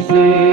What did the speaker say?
say.